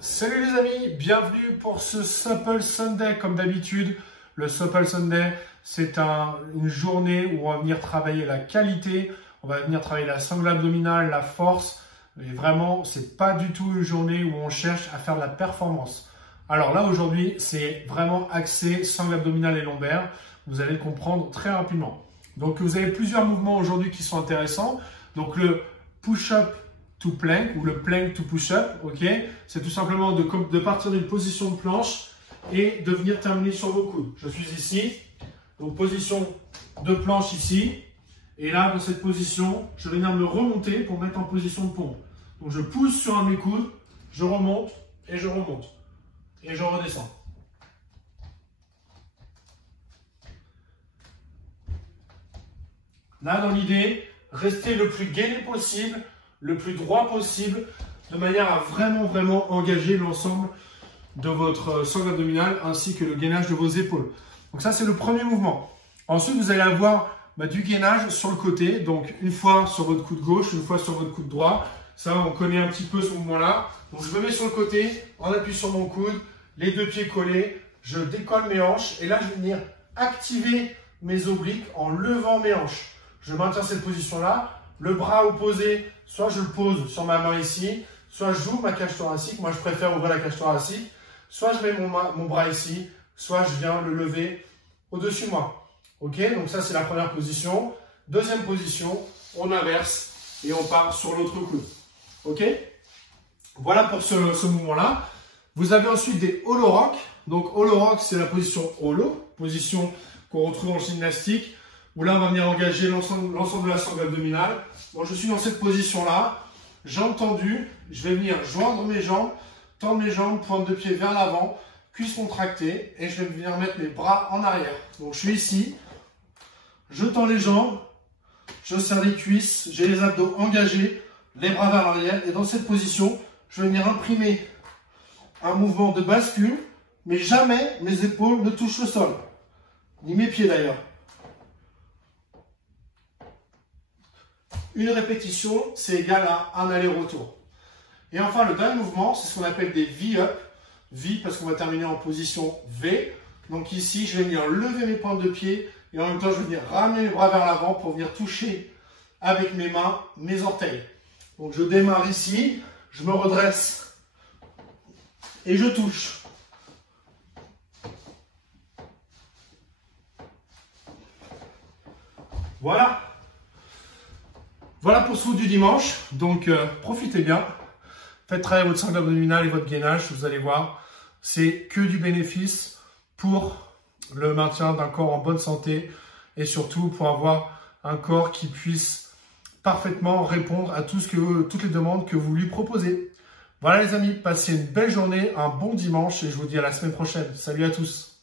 Salut les amis, bienvenue pour ce Supple Sunday. Comme d'habitude, le Supple Sunday, c'est une journée où on va venir travailler la qualité, on va venir travailler la sangle abdominale, la force. Et vraiment, c'est pas du tout une journée où on cherche à faire de la performance. Alors là, aujourd'hui, c'est vraiment axé sangle abdominale et lombaire. Vous allez le comprendre très rapidement. Donc, vous avez plusieurs mouvements aujourd'hui qui sont intéressants. Donc, le push-up to plank ou le plank to push-up, ok? C'est tout simplement de partir d'une position de planche et de venir terminer sur vos coudes. Je suis ici, donc position de planche ici. Et là, dans cette position, je vais venir me remonter pour mettre en position de pompe. Donc, je pousse sur un de mes coudes, je remonte et je remonte. Et je redescends. Là, dans l'idée, restez le plus gainé possible, le plus droit possible, de manière à vraiment engager l'ensemble de votre sangle abdominale ainsi que le gainage de vos épaules. Donc ça, c'est le premier mouvement. Ensuite, vous allez avoir du gainage sur le côté. Donc, une fois sur votre coude gauche, une fois sur votre coude droit. Ça, on connaît un petit peu ce mouvement-là. Donc, je me mets sur le côté, en appui sur mon coude, les deux pieds collés. Je décolle mes hanches et là, je vais venir activer mes obliques en levant mes hanches. Je maintiens cette position-là. Le bras opposé, soit je le pose sur ma main ici, soit j'ouvre ma cage thoracique. Moi, je préfère ouvrir la cage thoracique. Soit je mets mon bras ici, soit je viens le lever au-dessus de moi. Ok, donc ça, c'est la première position. Deuxième position, on inverse et on part sur l'autre coude. Ok, voilà pour ce mouvement-là. Vous avez ensuite des holo rock. Donc, holo rock, c'est la position holo, position qu'on retrouve en gymnastique, où là, on va venir engager l'ensemble de la sangle abdominale. Bon, je suis dans cette position-là, jambes tendues, je vais venir joindre mes jambes, tendre mes jambes, pointe de pied vers l'avant, cuisses contractées, et je vais venir mettre mes bras en arrière. Donc, je suis ici, je tends les jambes, je serre les cuisses, j'ai les abdos engagés, les bras vers l'arrière, et dans cette position, je vais venir imprimer un mouvement de bascule, mais jamais mes épaules ne touchent le sol, ni mes pieds d'ailleurs. Une répétition, c'est égal à un aller-retour. Et enfin, le dernier mouvement, c'est ce qu'on appelle des V-up. V parce qu'on va terminer en position V. Donc ici, je vais venir lever mes pointes de pied et en même temps, je vais venir ramener mes bras vers l'avant pour venir toucher avec mes mains mes orteils. Donc je démarre ici, je me redresse et je touche. Voilà. Voilà pour ce foot du dimanche, donc profitez bien, faites travailler votre sangle abdominale et votre gainage, vous allez voir, c'est que du bénéfice pour le maintien d'un corps en bonne santé et surtout pour avoir un corps qui puisse parfaitement répondre à toutes les demandes que vous lui proposez. Voilà les amis, passez une belle journée, un bon dimanche et je vous dis à la semaine prochaine. Salut à tous.